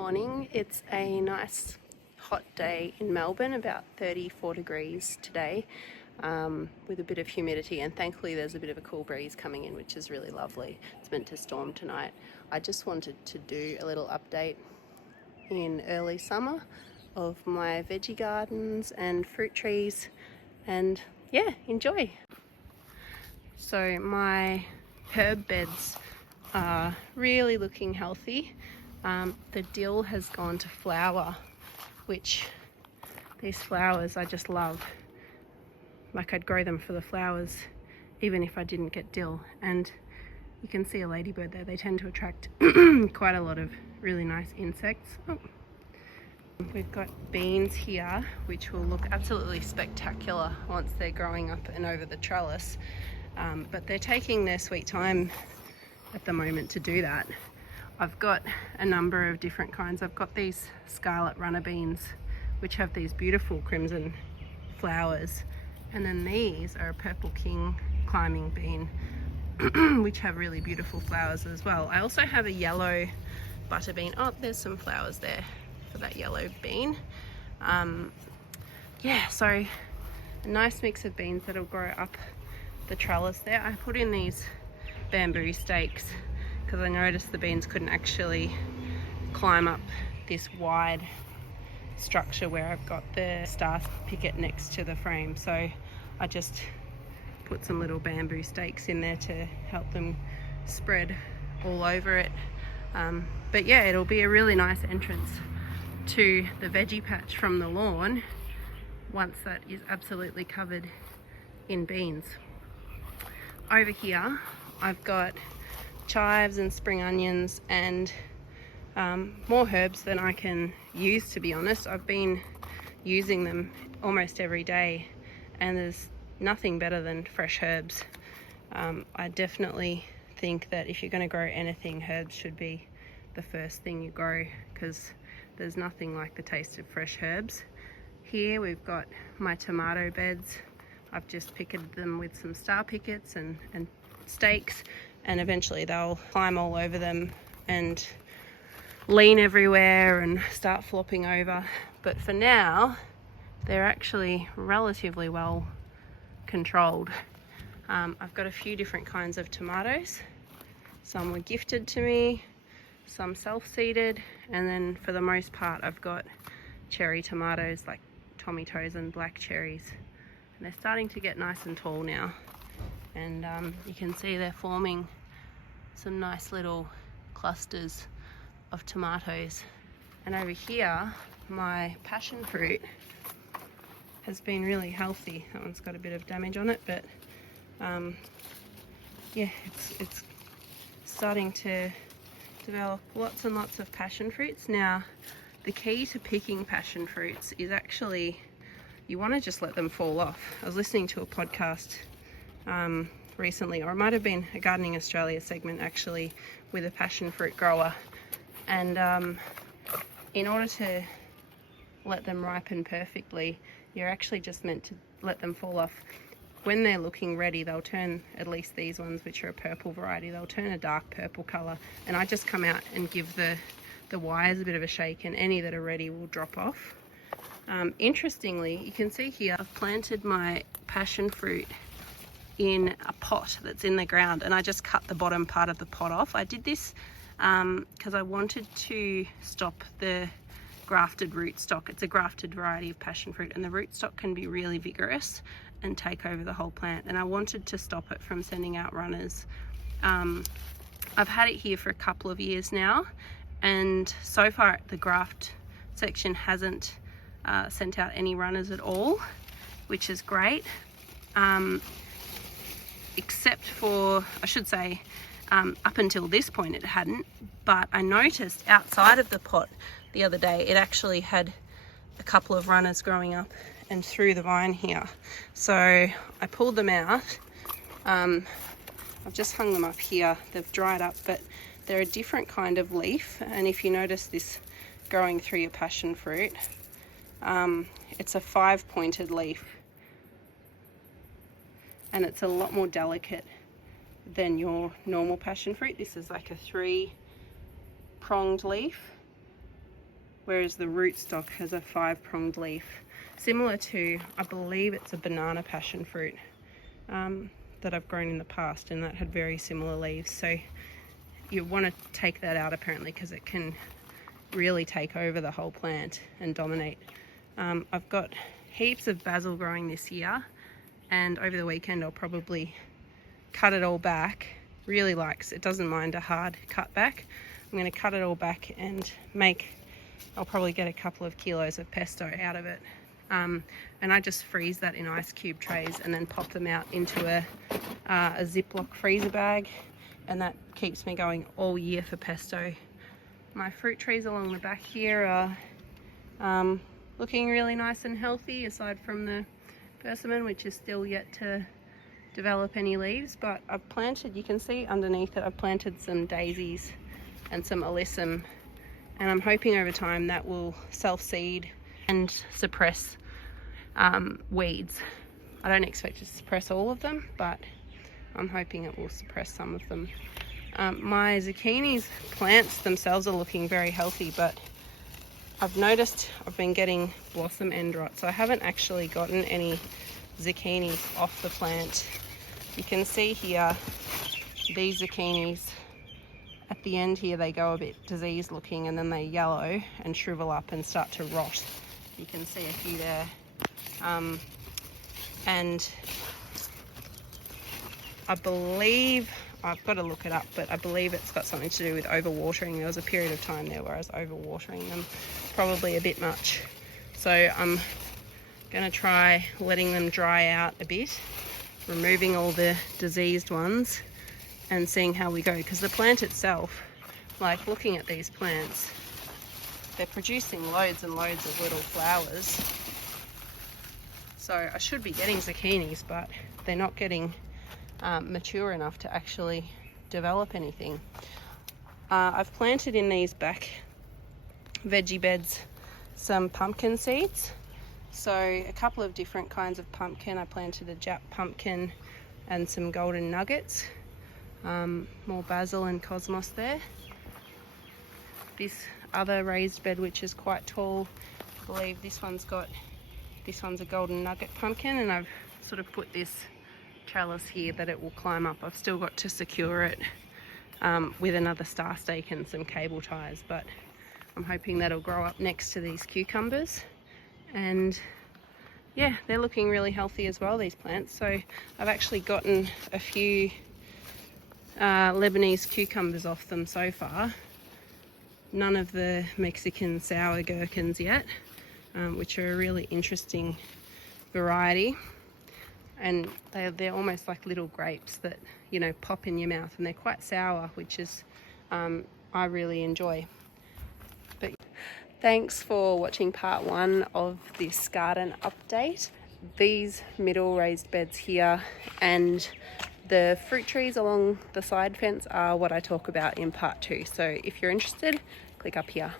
Morning. It's a nice hot day in Melbourne, about 34 degrees today, with a bit of humidity, and thankfully there's a bit of a cool breeze coming in, which is really lovely. It's meant to storm tonight. I just wanted to do a little update in early summer of my veggie gardens and fruit trees, and yeah, enjoy. So my herb beds are really looking healthy. The dill has gone to flower, which these flowers I just love. Like, I'd grow them for the flowers even if I didn't get dill. And you can see a ladybird there. They tend to attract quite a lot of really nice insects. Oh. We've got beans here, which will look absolutely spectacular once they're growing up and over the trellis. But they're taking their sweet time at the moment to do that. I've got a number of different kinds. I've got these scarlet runner beans, which have these beautiful crimson flowers. And then these are a purple king climbing bean, which have really beautiful flowers as well. I also have a yellow butter bean. Oh, there's some flowers there for that yellow bean. Yeah, so a nice mix of beans that'll grow up the trellis there. I put in these bamboo stakes because I noticed the beans couldn't actually climb up this wide structure where I've got the star picket next to the frame. So I just put some little bamboo stakes in there to help them spread all over it. But yeah, it'll be a really nice entrance to the veggie patch from the lawn once that is absolutely covered in beans. Over here I've got chives and spring onions and more herbs than I can use, to be honest. I've been using them almost every day, and there's nothing better than fresh herbs. I definitely think that if you're going to grow anything, herbs should be the first thing you grow, because there's nothing like the taste of fresh herbs. Here we've got my tomato beds. I've just picketed them with some star pickets and stakes, and eventually they'll climb all over them and lean everywhere and start flopping over. But for now, they're actually relatively well controlled. I've got a few different kinds of tomatoes. Some were gifted to me, some self-seeded, and then for the most part I've got cherry tomatoes like tomatos and black cherries. And they're starting to get nice and tall now. And you can see they're forming some nice little clusters of tomatoes. And over here, my passion fruit has been really healthy. That one's got a bit of damage on it, but yeah, it's starting to develop lots and lots of passion fruits. Now, the key to picking passion fruits is actually, you want to just let them fall off. I was listening to a podcast recently, or it might have been a Gardening Australia segment actually, with a passion fruit grower. And in order to let them ripen perfectly, you're actually just meant to let them fall off. When they're looking ready, they'll turn, at least these ones, which are a purple variety, they'll turn a dark purple colour. And I just come out and give the wires a bit of a shake, and any that are ready will drop off. Interestingly, you can see here I've planted my passion fruit in a pot that's in the ground, and I just cut the bottom part of the pot off. I did this because I wanted to stop the grafted rootstock. It's a grafted variety of passion fruit, and the rootstock can be really vigorous and take over the whole plant, and I wanted to stop it from sending out runners. I've had it here for a couple of years now, and so far the graft section hasn't sent out any runners at all, which is great. Except for, I should say, up until this point it hadn't, but I noticed outside of the pot the other day it actually had a couple of runners growing up and through the vine here. So I pulled them out. I've just hung them up here. They've dried up, but they're a different kind of leaf, and if you notice this growing through your passion fruit, it's a 5-pointed leaf, and it's a lot more delicate than your normal passion fruit. This is like a 3-pronged leaf, whereas the rootstock has a 5-pronged leaf, similar to, I believe it's a banana passion fruit that I've grown in the past, and that had very similar leaves. So you want to take that out apparently, because it can really take over the whole plant and dominate. I've got heaps of basil growing this year, and over the weekend I'll probably cut it all back. Really likes, it doesn't mind a hard cut back. I'm going to cut it all back and I'll probably get a couple of kilos of pesto out of it. And I just freeze that in ice cube trays and then pop them out into a Ziploc freezer bag, and that keeps me going all year for pesto. My fruit trees along the back here are looking really nice and healthy, aside from the persimmon, which is still yet to develop any leaves. But I've planted, you can see underneath it, I've planted some daisies and some alyssum, and I'm hoping over time that will self-seed and suppress weeds. I don't expect to suppress all of them, but I'm hoping it will suppress some of them. My zucchinis plants themselves are looking very healthy, but I've noticed I've been getting blossom end rot, so I haven't actually gotten any zucchini off the plant. You can see here, these zucchinis, at the end here, they go a bit diseased looking, and then they yellow and shrivel up and start to rot. You can see a few there. And I believe, I've got to look it up, but I believe it's got something to do with overwatering. There was a period of time there where I was overwatering them, probably a bit much. So I'm going to try letting them dry out a bit, removing all the diseased ones and seeing how we go. Because the plant itself, like looking at these plants, they're producing loads and loads of little flowers. So I should be getting zucchinis, but they're not getting mature enough to actually develop anything. I've planted in these back veggie beds some pumpkin seeds. So a couple of different kinds of pumpkin. I planted a Jap pumpkin and some golden nuggets. More basil and cosmos there. This other raised bed, which is quite tall, I believe this one's a golden nugget pumpkin, and I've sort of put this trellis here that it will climb up. I've still got to secure it with another star stake and some cable ties, but I'm hoping that'll grow up next to these cucumbers. And yeah, they're looking really healthy as well, these plants. So I've actually gotten a few Lebanese cucumbers off them so far. None of the Mexican sour gherkins yet, which are a really interesting variety. And they're almost like little grapes that, you know, pop in your mouth, and they're quite sour, which is I really enjoy. But thanks for watching part 1 of this garden update. These middle raised beds here and the fruit trees along the side fence are what I talk about in part 2. So if you're interested, click up here.